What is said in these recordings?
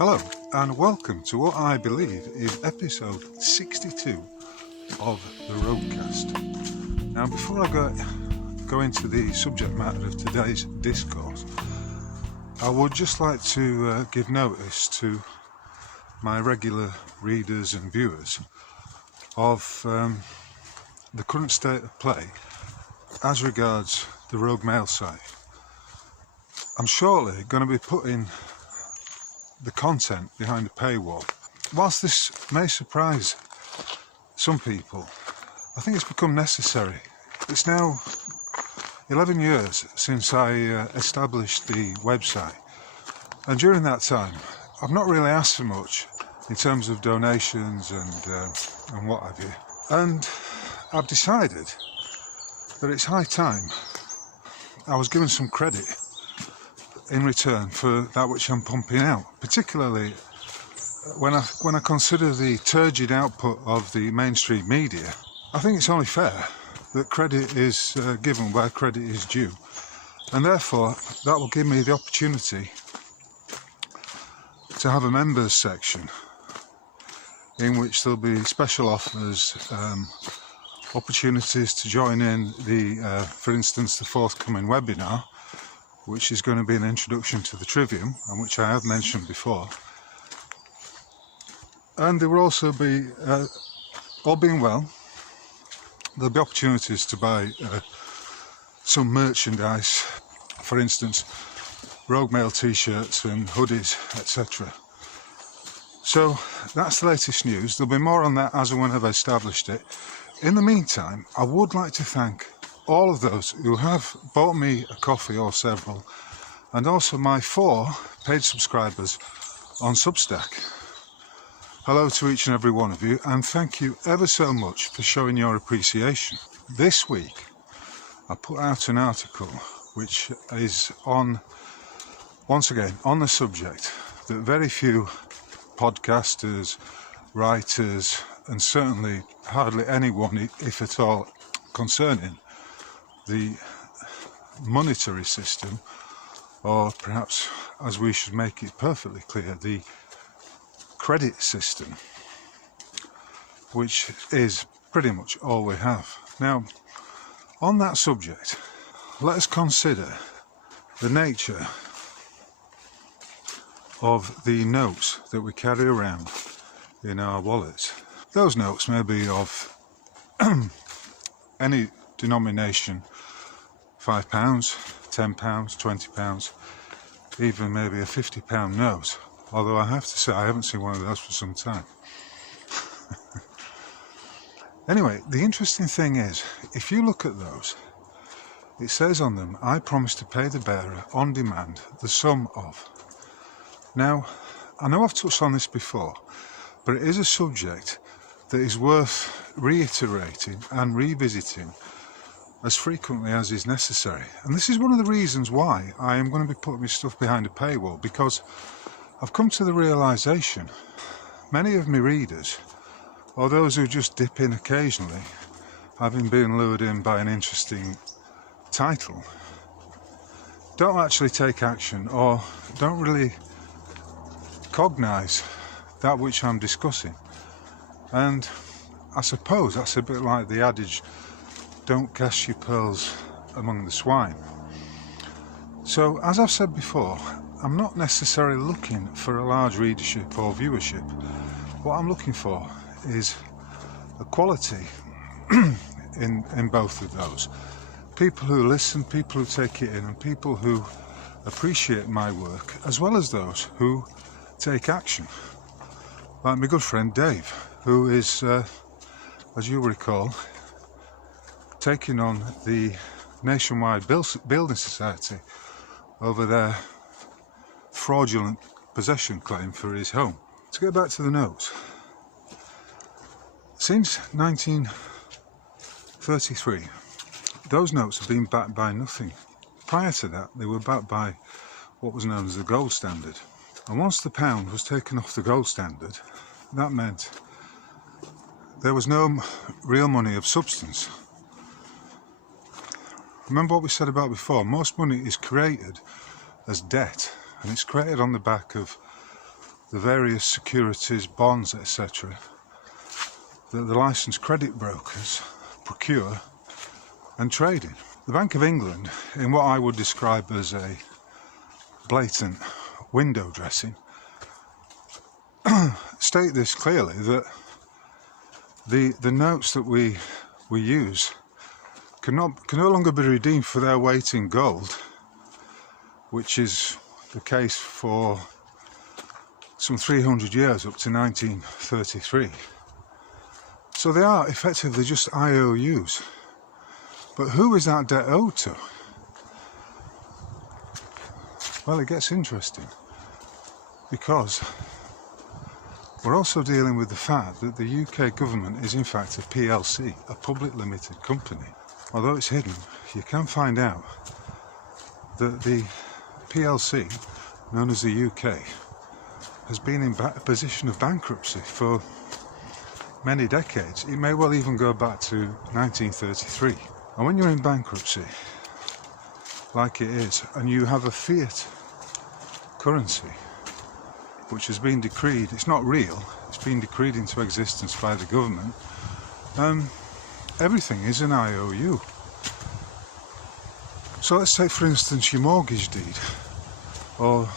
Hello and welcome to what I believe is episode 62 of the Roadcast. Now before I go into the subject matter of today's discourse, I would just like to give notice to my regular readers and viewers of the current state of play as regards the Rogue Mail site. I'm shortly going to be putting the content behind a paywall. Whilst this may surprise some people, I think it's become necessary. It's now 11 years since I established the website, and during that time I've not really asked for much in terms of donations and what have you, and I've decided that it's high time I was given some credit in return for that which I'm pumping out, particularly when I consider the turgid output of the mainstream media. I think it's only fair that credit is given where credit is due, and therefore that will give me the opportunity to have a members section in which there'll be special offers, opportunities to join in the, for instance, the forthcoming webinar, which is going to be an introduction to the Trivium, and which I have mentioned before. And there will also be, all being well, there'll be opportunities to buy some merchandise, for instance, Rogue Mail t-shirts and hoodies, etc. So that's the latest news. There'll be more on that as and when I've established it. In the meantime, I would like to thank all of those who have bought me a coffee or several, and also my 4 paid subscribers on Substack. Hello to each and every one of you, and thank you ever so much for showing your appreciation. This week I put out an article which is once again on the subject that very few podcasters, writers, and certainly hardly anyone, if at all, concerning the monetary system, or perhaps, as we should make it perfectly clear, the credit system, which is pretty much all we have. Now, on that subject, let us consider the nature of the notes that we carry around in our wallets. Those notes may be of any denomination: £5, £10, £20, even maybe a £50 note, although I have to say I haven't seen one of those for some time. Anyway, the interesting thing is, if you look at those, it says on them, "I promise to pay the bearer on demand the sum of." Now, I know I've touched on this before, but it is a subject that is worth reiterating and revisiting as frequently as is necessary. And this is one of the reasons why I am going to be putting my stuff behind a paywall, because I've come to the realisation many of my readers, or those who just dip in occasionally, having been lured in by an interesting title, don't actually take action or don't really cognise that which I'm discussing. And I suppose that's a bit like the adage, don't cast your pearls among the swine. So, as I've said before, I'm not necessarily looking for a large readership or viewership. What I'm looking for is a quality in both of those. People who listen, people who take it in, and people who appreciate my work, as well as those who take action. Like my good friend Dave, who is, as you'll recall, taking on the Nationwide Building Society over their fraudulent possession claim for his home. To get back to the notes, since 1933, those notes have been backed by nothing. Prior to that, they were backed by what was known as the gold standard. And once the pound was taken off the gold standard, that meant there was no real money of substance. Remember what we said about before, most money is created as debt, and it's created on the back of the various securities, bonds, etc. that the licensed credit brokers procure and trade in. The Bank of England, in what I would describe as a blatant window dressing, state this clearly, that the notes that we use can no longer be redeemed for their weight in gold, which is the case for some 300 years up to 1933. So they are effectively just IOUs. But who is that debt owed to? Well, it gets interesting, because we're also dealing with the fact that the UK government is in fact a PLC, a public limited company. Although it's hidden, you can find out that the PLC, known as the UK, has been in a position of bankruptcy for many decades. It may well even go back to 1933. And when you're in bankruptcy, like it is, and you have a fiat currency which has been decreed, it's not real, it's been decreed into existence by the government, everything is an IOU. So let's take for instance your mortgage deed, or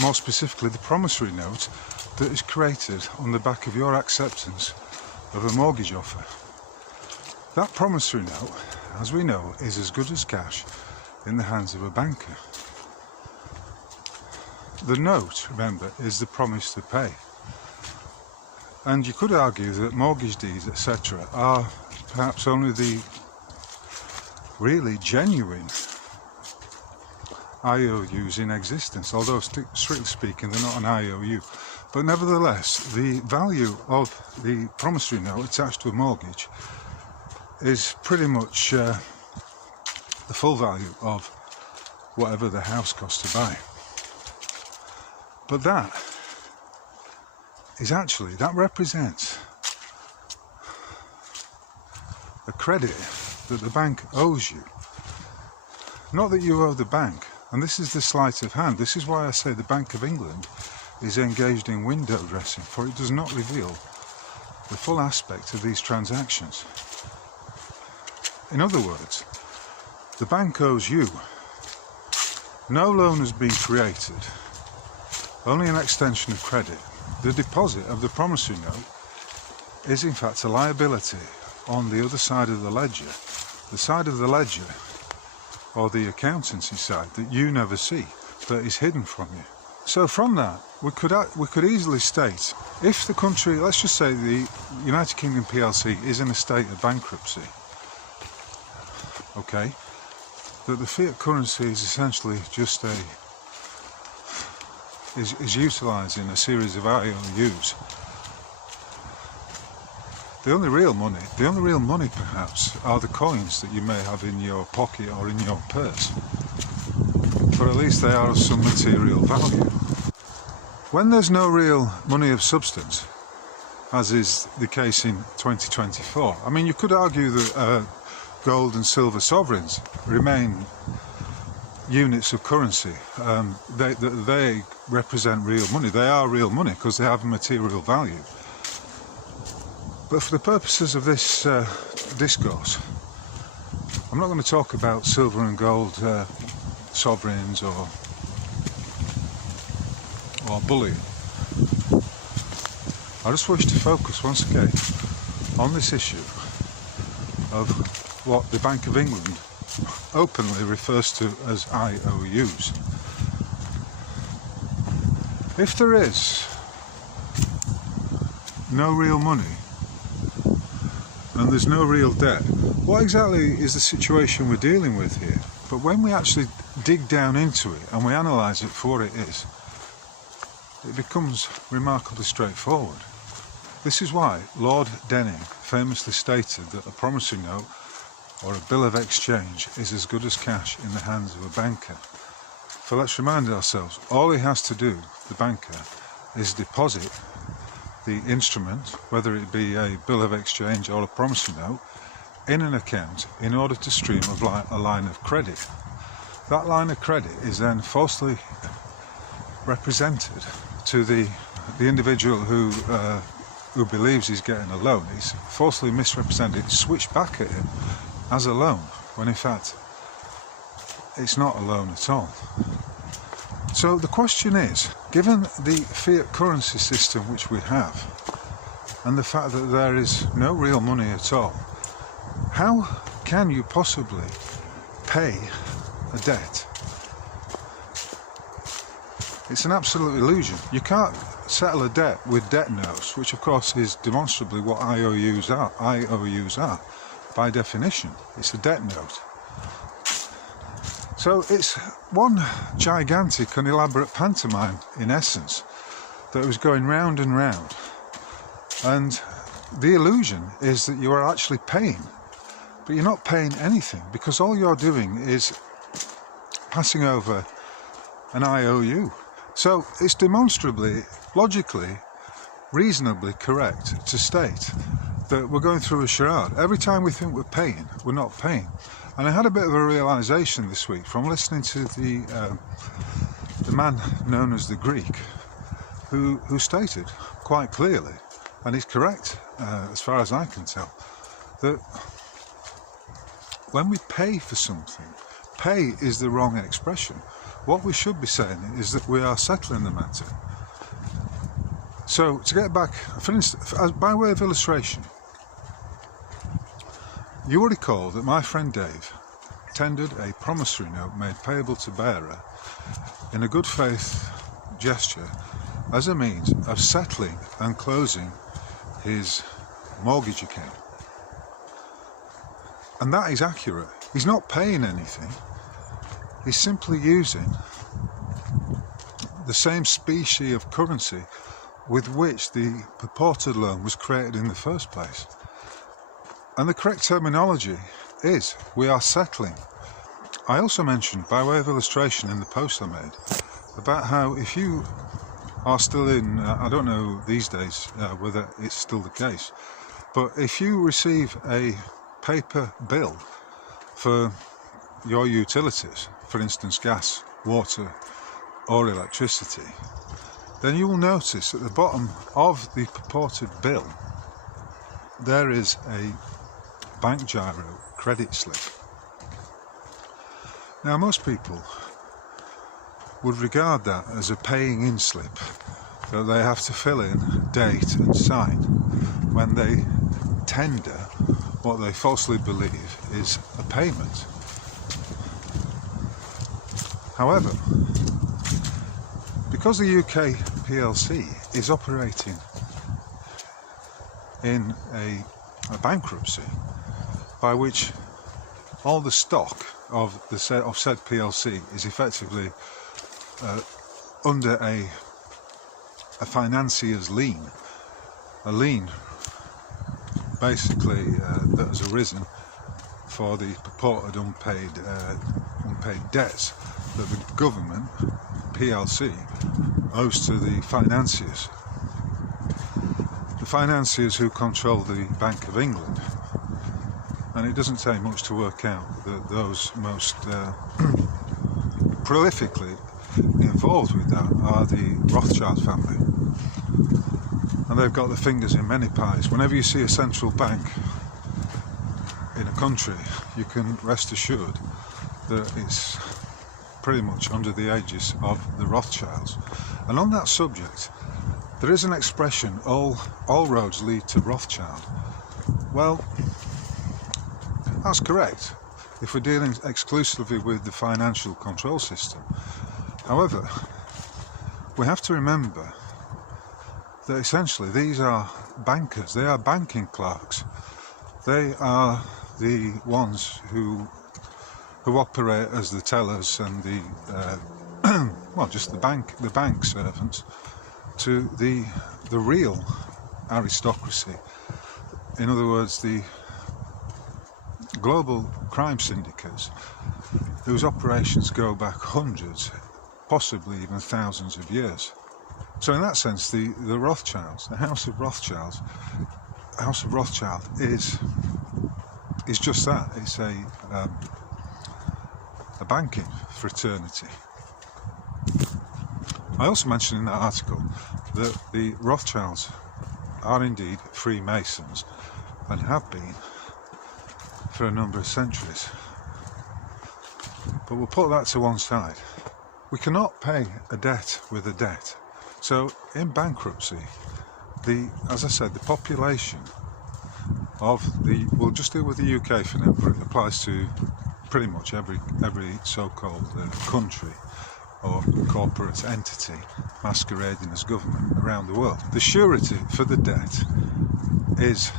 more specifically the promissory note that is created on the back of your acceptance of a mortgage offer. That promissory note, as we know, is as good as cash in the hands of a banker. The note, remember, is the promise to pay. And you could argue that mortgage deeds, etc., are perhaps only the really genuine IOUs in existence, although strictly speaking they're not an IOU. But nevertheless, the value of the promissory note attached to a mortgage is pretty much the full value of whatever the house costs to buy. But that represents a credit that the bank owes you. Not that you owe the bank, and this is the sleight of hand. This is why I say the Bank of England is engaged in window dressing, for it does not reveal the full aspect of these transactions. In other words, the bank owes you. No loan has been created, only an extension of credit. The deposit of the promissory note is in fact a liability on the other side of the ledger, the side of the ledger or the accountancy side that you never see, that is hidden from you. So from that, we could easily state, if the country, let's just say the United Kingdom PLC is in a state of bankruptcy, okay, that the fiat currency is essentially just is utilising a series of IOUs. The only real money perhaps are the coins that you may have in your pocket or in your purse, but at least they are of some material value. When there's no real money of substance, as is the case in 2024, I mean, you could argue that gold and silver sovereigns remain units of currency. They represent real money. They are real money because they have material value. But for the purposes of this discourse, I'm not going to talk about silver and gold sovereigns or bullion. I just wish to focus once again on this issue of what the Bank of England openly refers to as IOUs. If there is no real money and there's no real debt, what exactly is the situation we're dealing with here? But when we actually dig down into it and we analyse it for what it is, it becomes remarkably straightforward. This is why Lord Denning famously stated that a promissory note or a bill of exchange is as good as cash in the hands of a banker. So let's remind ourselves, all he has to do, the banker, is deposit the instrument, whether it be a bill of exchange or a promissory note, in an account in order to stream a line of credit. That line of credit is then falsely represented to the the individual who believes he's getting a loan is falsely misrepresented, switched back at him as a loan, when in fact it's not a loan at all. So the question is, given the fiat currency system which we have, and the fact that there is no real money at all, how can you possibly pay a debt? It's an absolute illusion. You can't settle a debt with debt notes, which of course is demonstrably what IOUs are. IOUs are, by definition. It's a debt note. So it's one gigantic and elaborate pantomime, in essence, that was going round and round. And the illusion is that you are actually paying, but you're not paying anything, because all you're doing is passing over an IOU. So it's demonstrably, logically, reasonably correct to state that we're going through a charade. Every time we think we're paying, we're not paying. And I had a bit of a realisation this week from listening to the man known as the Greek, who stated quite clearly, and he's correct as far as I can tell, that when we pay for something, pay is the wrong expression. What we should be saying is that we are settling the matter. So to get back, for instance, by way of illustration, you will recall that my friend Dave tendered a promissory note made payable to bearer in a good faith gesture as a means of settling and closing his mortgage account. And that is accurate. He's not paying anything. He's simply using the same species of currency with which the purported loan was created in the first place. And the correct terminology is, we are settling. I also mentioned, by way of illustration in the post I made, about how if you are still in, I don't know these days whether it's still the case, but if you receive a paper bill for your utilities, for instance gas, water or electricity, then you will notice at the bottom of the purported bill there is a bank giro credit slip. Now most people would regard that as a paying in slip that they have to fill in, date and sign when they tender what they falsely believe is a payment. However, because the UK PLC is operating in a bankruptcy by which all the stock of said PLC is effectively under a financier's lien, a lien basically that has arisen for the purported unpaid debts that the government PLC owes to the financiers. The financiers who control the Bank of England. And it doesn't take much to work out that those most prolifically involved with that are the Rothschild family. And they've got their fingers in many pies. Whenever you see a central bank in a country, you can rest assured that it's pretty much under the aegis of the Rothschilds. And on that subject, there is an expression, all roads lead to Rothschild. Well, that's correct if we're dealing exclusively with the financial control system. However, we have to remember that essentially these are bankers, they are banking clerks. They are the ones who operate as the tellers and the well, just the bank servants to the real aristocracy. In other words, the global crime syndicates whose operations go back hundreds, possibly even thousands of years. So in that sense, the Rothschilds, the House of Rothschild is just that. It's a banking fraternity. I also mentioned in that article that the Rothschilds are indeed Freemasons and have been for a number of centuries. But we'll put that to one side. We cannot pay a debt with a debt. So in bankruptcy, as I said, the population of we'll just deal with the UK for now, but it applies to pretty much every so-called country or corporate entity masquerading as government around the world. The surety for the debt is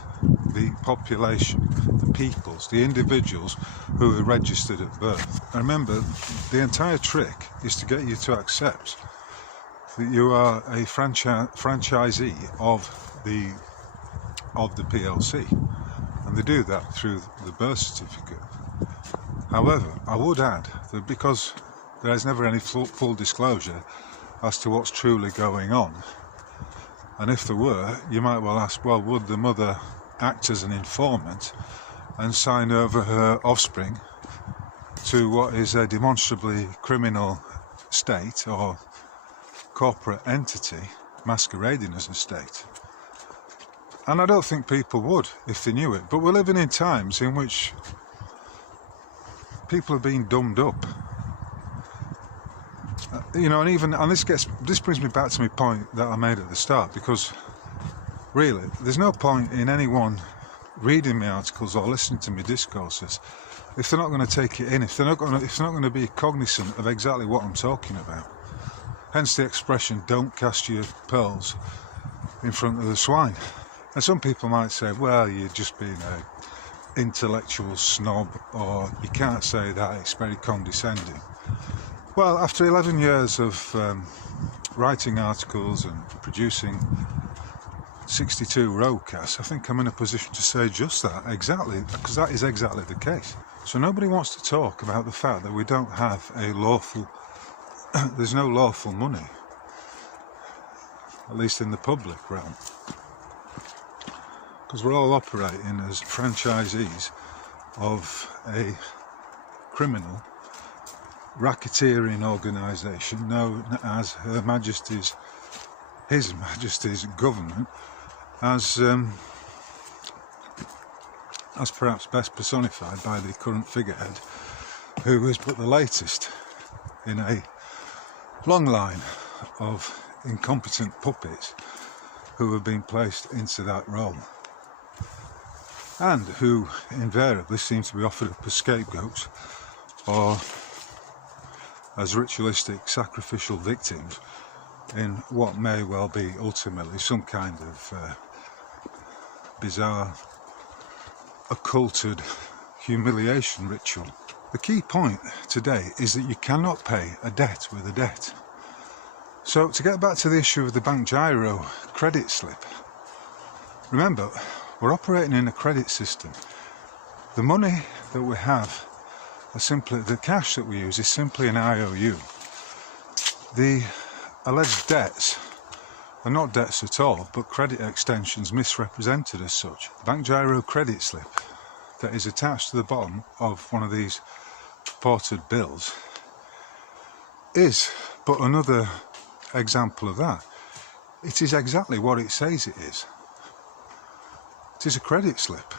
the population, the peoples, the individuals who are registered at birth. And remember, the entire trick is to get you to accept that you are a franchisee of the PLC, and they do that through the birth certificate. However, I would add that because there is never any full disclosure as to what's truly going on, and if there were, you might well ask, well, would the mother act as an informant and sign over her offspring to what is a demonstrably criminal state or corporate entity masquerading as a state? And I don't think people would if they knew it. But we're living in times in which people are being dumbed up. And this brings me back to my point that I made at the start, because really, there's no point in anyone reading my articles or listening to my discourses if they're not going to take it in, if they're not going to be cognizant of exactly what I'm talking about. Hence the expression, don't cast your pearls in front of the swine. And some people might say, well, you're just being an intellectual snob, or you can't say that, it's very condescending. Well, after 11 years of writing articles and producing 62 roadcasts, I think I'm in a position to say just that, exactly, because that is exactly the case. So nobody wants to talk about the fact that we don't have there's no lawful money, at least in the public realm, because we're all operating as franchisees of a criminal racketeering organisation known as His Majesty's government, as perhaps best personified by the current figurehead, who is but the latest in a long line of incompetent puppets who have been placed into that role, and who invariably seem to be offered up as scapegoats or as ritualistic sacrificial victims in what may well be ultimately some kind of bizarre occulted humiliation ritual. The key point today is that you cannot pay a debt with a debt. So to get back to the issue of the bank giro credit slip, remember, we're operating in a credit system. The money that we have the cash that we use is simply an IOU. The alleged debts are not debts at all, but credit extensions misrepresented as such. Bank giro credit slip that is attached to the bottom of one of these purported bills is but another example of that. It is exactly what it says it is. It is a credit slip.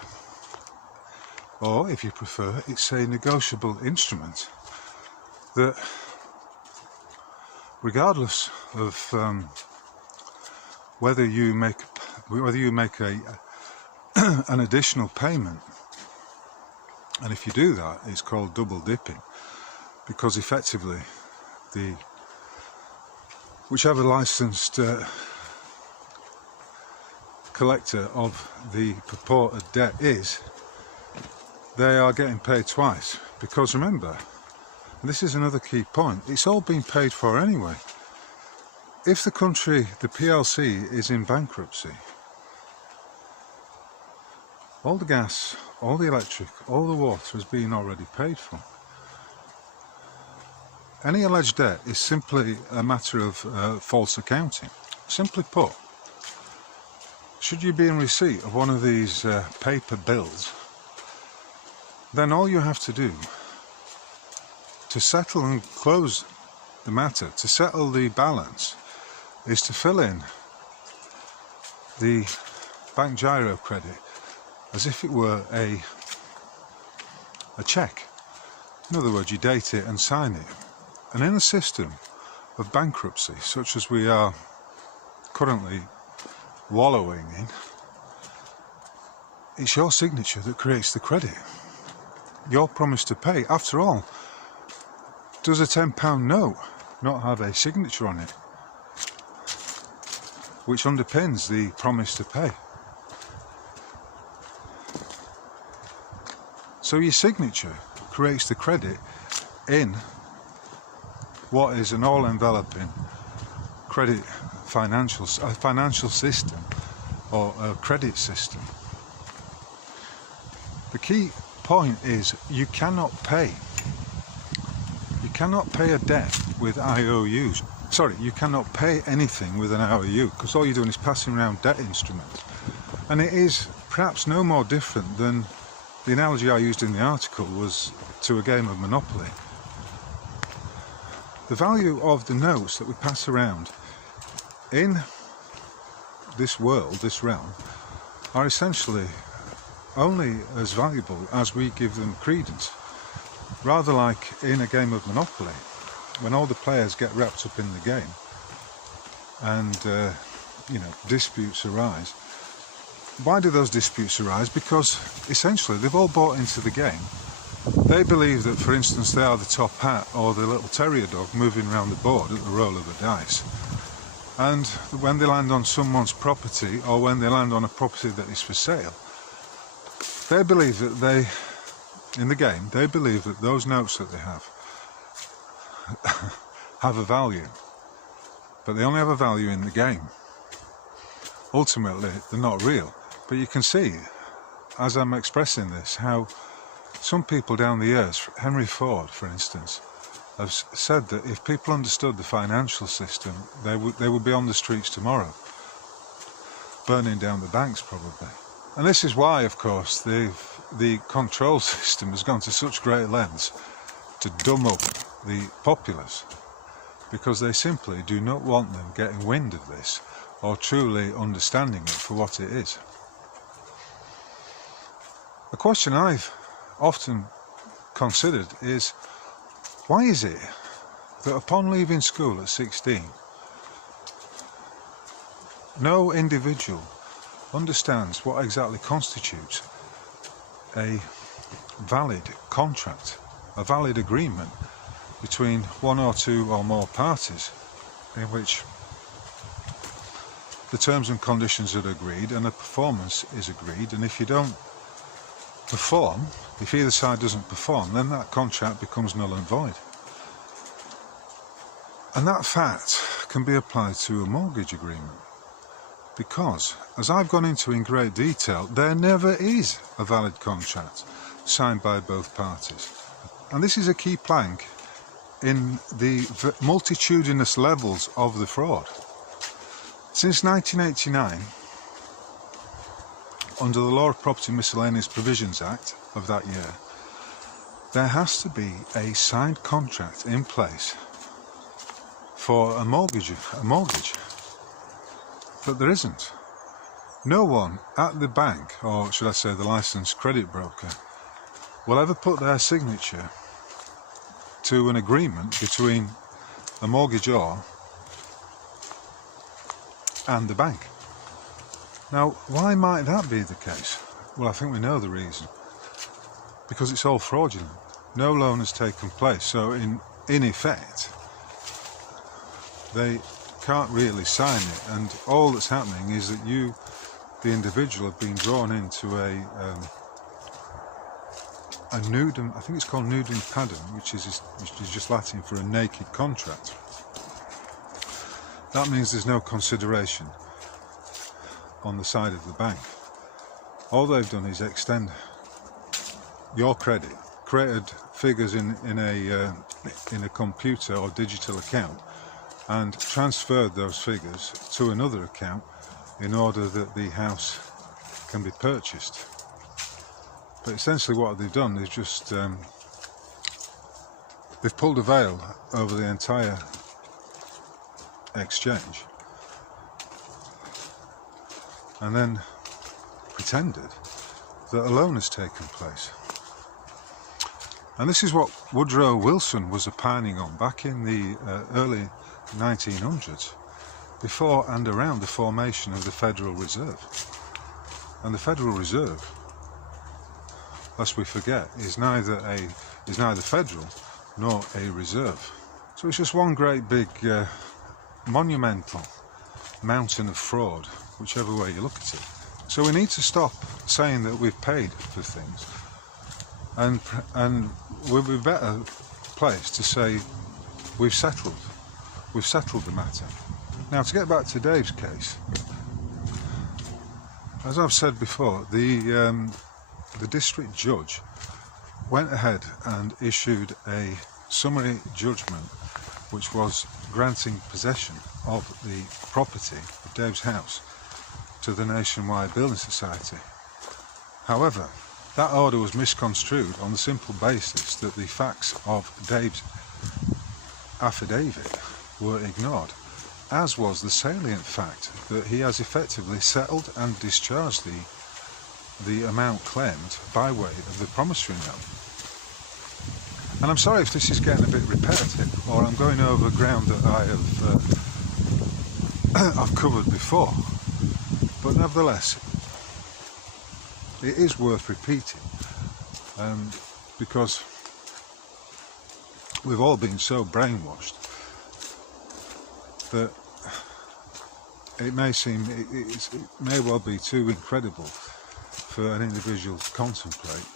Or, if you prefer, it's a negotiable instrument that, regardless of whether you make an additional payment, and if you do that, it's called double dipping, because effectively whichever licensed collector of the purported debt is, they are getting paid twice. Because remember, and this is another key point, it's all been paid for anyway. If the country, the PLC, is in bankruptcy, all the gas, all the electric, all the water has been already paid for. Any alleged debt is simply a matter of false accounting. Simply put, should you be in receipt of one of these paper bills, then all you have to do to settle and close the matter, to settle the balance, is to fill in the bank giro credit as if it were a cheque. In other words, you date it and sign it. And in a system of bankruptcy, such as we are currently wallowing in, it's your signature that creates the credit. Your promise to pay. After all, does a £10 note not have a signature on it, which underpins the promise to pay? So your signature creates the credit in what is an all-enveloping credit financial system, or a credit system. The key point is you cannot pay a debt with IOUs. Sorry, you cannot pay anything with an IOU, because all you're doing is passing around debt instruments. And it is perhaps no more different than the analogy I used in the article was to a game of Monopoly. The value of the notes that we pass around in this world, this realm, are essentially only as valuable as we give them credence. Rather like in a game of Monopoly, when all the players get wrapped up in the game and disputes arise. Why do those disputes arise? Because essentially they've all bought into the game. They believe that, for instance, they are the top hat or the little terrier dog moving around the board at the roll of the dice. And when they land on someone's property, or when they land on a property that is for sale, they believe that in the game, they believe that those notes that they have have a value. But they only have a value in the game. Ultimately, they're not real. But you can see, as I'm expressing this, how some people down the years, Henry Ford, for instance, have said that if people understood the financial system, they would be on the streets tomorrow, burning down the banks probably. And this is why, of course, the control system has gone to such great lengths to dumb up the populace, because they simply do not want them getting wind of this or truly understanding it for what it is. A question I've often considered is, why is it that upon leaving school at 16, no individual understands what exactly constitutes a valid contract, a valid agreement between one or two or more parties, in which the terms and conditions are agreed and a performance is agreed, and if you don't perform, if either side doesn't perform, then that contract becomes null and void. And that fact can be applied to a mortgage agreement, because, as I've gone into in great detail, there never is a valid contract signed by both parties. And this is a key plank in the multitudinous levels of the fraud. Since 1989, under the Law of Property Miscellaneous Provisions Act of that year, there has to be a signed contract in place for a mortgage. But there isn't. No one at the bank, or should I say the licensed credit broker, will ever put their signature to an agreement between a mortgagor and the bank. Now, why might that be the case? Well, I think we know the reason. Because it's all fraudulent. No loan has taken place, so in effect, they can't really sign it, and all that's happening is that you, the individual, have been drawn into a nudum, I think it's called nudum padum, which is just Latin for a naked contract. That means there's no consideration on the side of the bank. All they've done is extend your credit, created figures in a computer or digital account, and transferred those figures to another account in order that the house can be purchased. But essentially what they've done is just they've pulled a veil over the entire exchange and then pretended that a loan has taken place. And this is what Woodrow Wilson was opining on back in the early 1900s, before and around the formation of the Federal Reserve. And the Federal Reserve, lest we forget, is neither federal nor a reserve. So it's just one great big monumental mountain of fraud, whichever way you look at it. So we need to stop saying that we've paid for things, and we'll be better placed to say we've settled the matter. Now, to get back to Dave's case, as I've said before, the district judge went ahead and issued a summary judgment which was granting possession of the property of Dave's house to the Nationwide Building Society. However, that order was misconstrued on the simple basis that the facts of Dave's affidavit were ignored, as was the salient fact that he has effectively settled and discharged the amount claimed by way of the promissory note. And I'm sorry if this is getting a bit repetitive, or I'm going over ground that I have I've covered before, but nevertheless it is worth repeating, because we've all been so brainwashed that it may well be too incredible for an individual to contemplate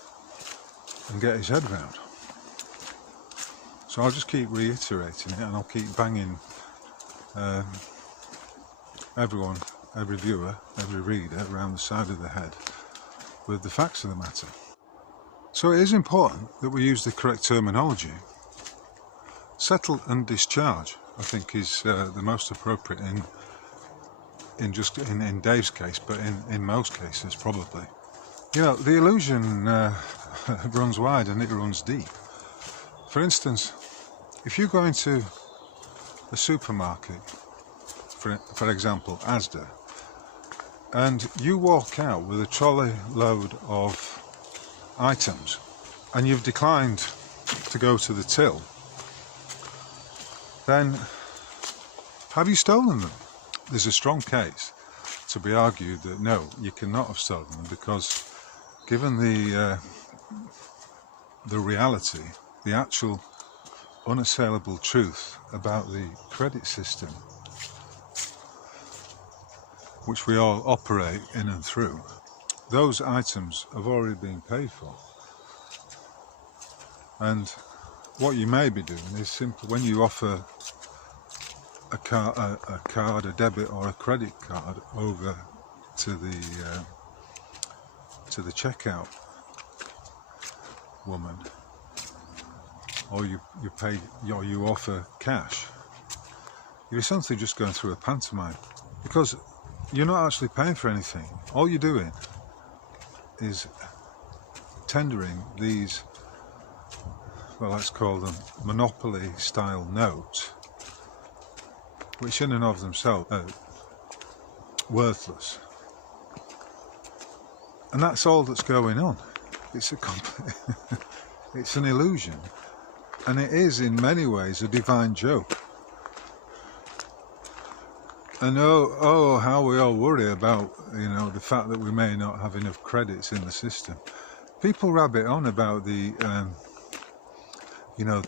and get his head round. So I'll just keep reiterating it, and I'll keep banging everyone, every viewer, every reader around the side of the head with the facts of the matter. So it is important that we use the correct terminology. Settle and discharge, I think, is the most appropriate in Dave's case, but in most cases probably. You know, the illusion runs wide and it runs deep. For instance, if you go into a supermarket, for example Asda, and you walk out with a trolley load of items and you've declined to go to the till, then have you stolen them? There's a strong case to be argued that no, you cannot have stolen them, because given the reality, the actual unassailable truth about the credit system which we all operate in and through, those items have already been paid for. And what you may be doing is simply, when you offer a card, a debit or a credit card over to the checkout woman, or you pay, or you offer cash, you're essentially just going through a pantomime, because you're not actually paying for anything. All you're doing is tendering these, well, let's call them monopoly style notes, which in and of themselves are worthless. And that's all that's going on. It's it's an illusion, and it is in many ways a divine joke. And oh, how we all worry about, you know, the fact that we may not have enough credits in the system. People rabbit on about the, you know,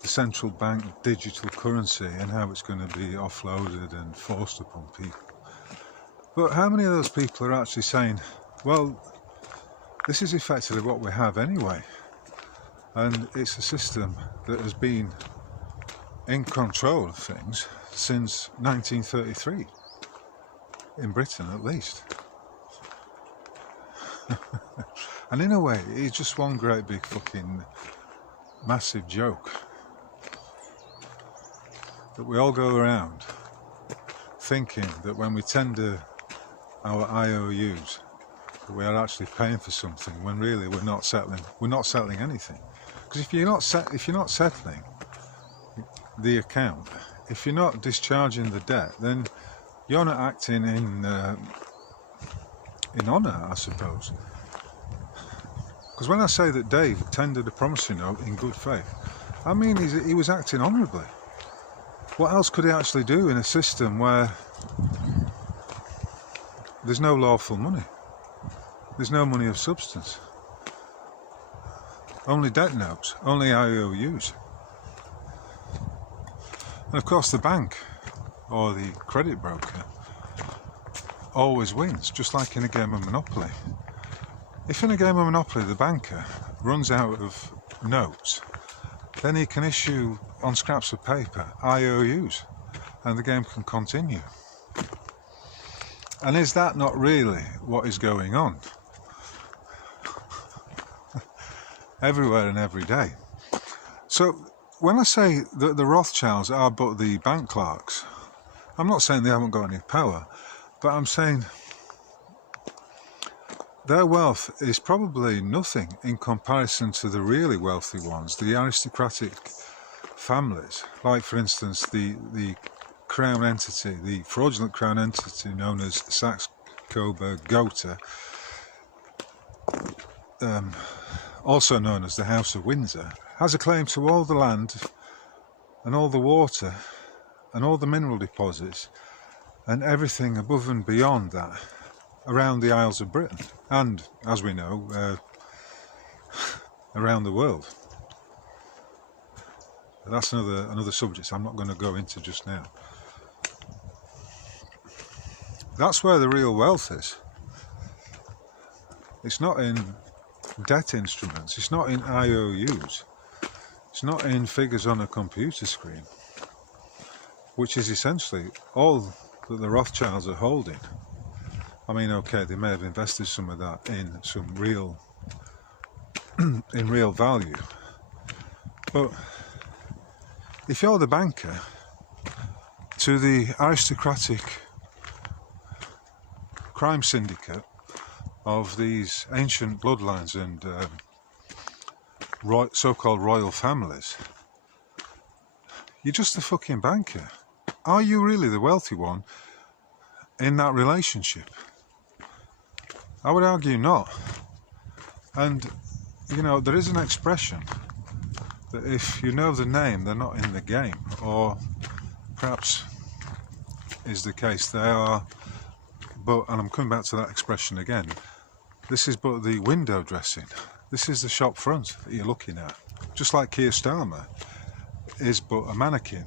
the central bank digital currency and how it's going to be offloaded and forced upon people. But how many of those people are actually saying, well, this is effectively what we have anyway, and it's a system that has been in control of things since 1933, in Britain at least. And in a way, it's just one great big fucking massive joke that we all go around thinking that when we tender our IOUs that we are actually paying for something, when really we're not settling anything. Because if you're not settling the account, if you're not discharging the debt, then you're not acting in honour, I suppose. Because when I say that Dave tendered a promissory note in good faith, I mean he was acting honourably. What else could he actually do in a system where there's no lawful money? There's no money of substance. Only debt notes, only IOUs. And of course the bank or the credit broker always wins, just like in a game of Monopoly. If in a game of Monopoly the banker runs out of notes, then he can issue on scraps of paper IOUs and the game can continue. And is that not really what is going on everywhere and every day? So when I say that the Rothschilds are but the bank clerks, I'm not saying they haven't got any power, but I'm saying their wealth is probably nothing in comparison to the really wealthy ones, the aristocratic families, like for instance the crown entity, the fraudulent crown entity known as Saxe-Coburg-Gotha, also known as the House of Windsor, has a claim to all the land and all the water and all the mineral deposits and everything above and beyond that around the Isles of Britain and, as we know, around the world. That's another subject I'm not going to go into just now. That's where the real wealth is. It's not in debt instruments, it's not in IOUs, it's not in figures on a computer screen, which is essentially all that the Rothschilds are holding. I mean, okay, they may have invested some of that in some real value, but if you're the banker to the aristocratic crime syndicate of these ancient bloodlines and so-called royal families, you're just a fucking banker. Are you really the wealthy one in that relationship? I would argue not. And, you know, there is an expression that if you know the name, they're not in the game. Or perhaps is the case they are, but, and I'm coming back to that expression again, this is but the window dressing. This is the shop front that you're looking at. Just like Keir Starmer is but a mannequin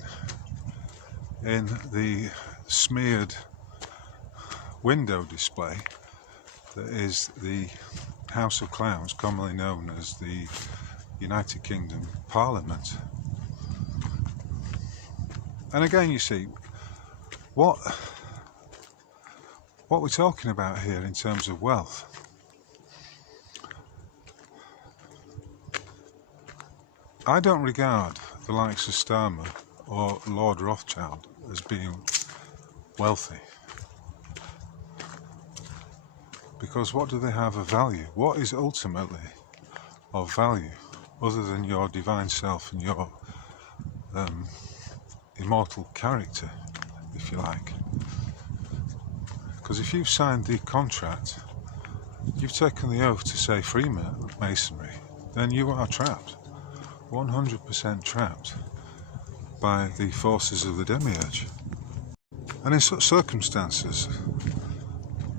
in the smeared window display that is the House of Clowns, commonly known as the United Kingdom Parliament. And again, you see, what we're talking about here in terms of wealth, I don't regard the likes of Starmer or Lord Rothschild as being wealthy. Because what do they have of value? What is ultimately of value other than your divine self and your immortal character, if you like? Because if you've signed the contract, you've taken the oath to say Freemasonry, then you are trapped, 100% trapped by the forces of the Demiurge. And in such circumstances,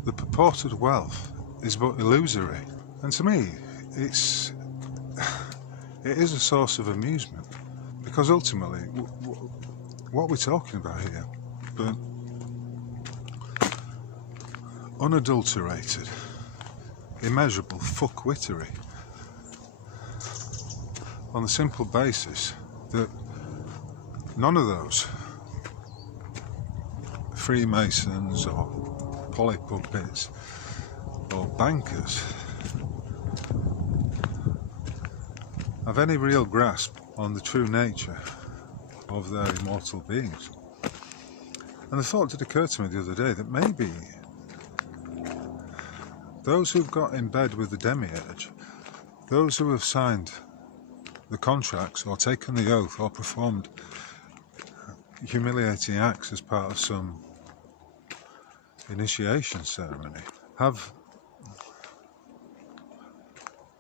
the purported wealth is but illusory. And to me, it is a source of amusement, because ultimately, what we're talking about here, but unadulterated, immeasurable fuckwittery, on the simple basis that none of those Freemasons or polypuppets or bankers have any real grasp on the true nature of their immortal beings. And the thought did occur to me the other day that maybe those who've got in bed with the Demiurge, those who have signed the contracts or taken the oath or performed humiliating acts as part of some initiation ceremony have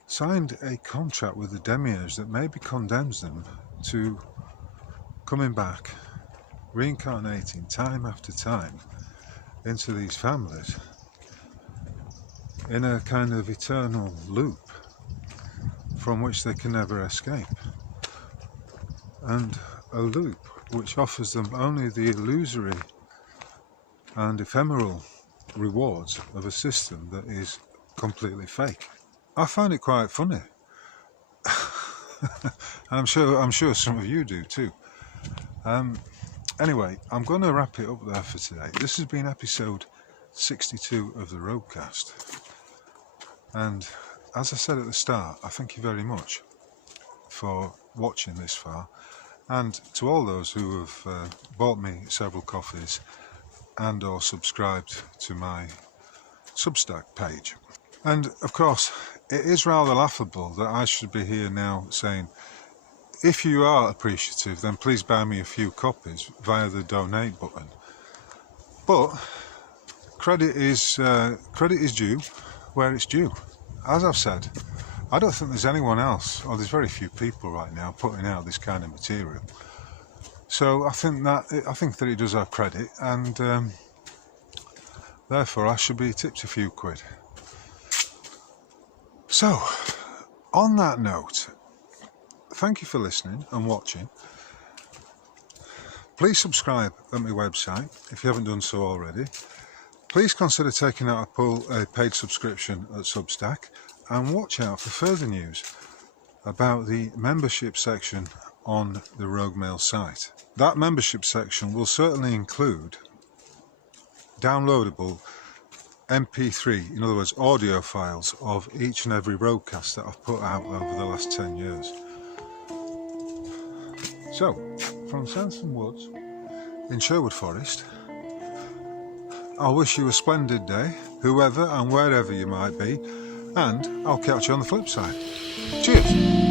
signed a contract with the demiurge that maybe condemns them to coming back, reincarnating time after time into these families in a kind of eternal loop from which they can never escape, and a loop which offers them only the illusory and ephemeral rewards of a system that is completely fake. I find it quite funny. And I'm sure some of you do too. Anyway, I'm going to wrap it up there for today. This has been episode 62 of the Roguecast. And as I said at the start, I thank you very much for watching this far. And to all those who have bought me several coffees and or subscribed to my Substack page. And of course, it is rather laughable that I should be here now saying, if you are appreciative, then please buy me a few copies via the donate button. But credit is due where it's due. As I've said, I don't think there's anyone else, or there's very few people right now putting out this kind of material. So I think that it does have credit, and therefore I should be tipped a few quid. So, on that note, thank you for listening and watching. Please subscribe at my website if you haven't done so already. Please consider taking out a paid subscription at Substack, and watch out for further news about the membership section on the Rogue Mail site. That membership section will certainly include downloadable MP3, in other words audio files, of each and every Roguecast that I've put out over the last 10 years. So, from Sansom Woods in Sherwood Forest, I'll wish you a splendid day, whoever and wherever you might be, and I'll catch you on the flip side. Cheers!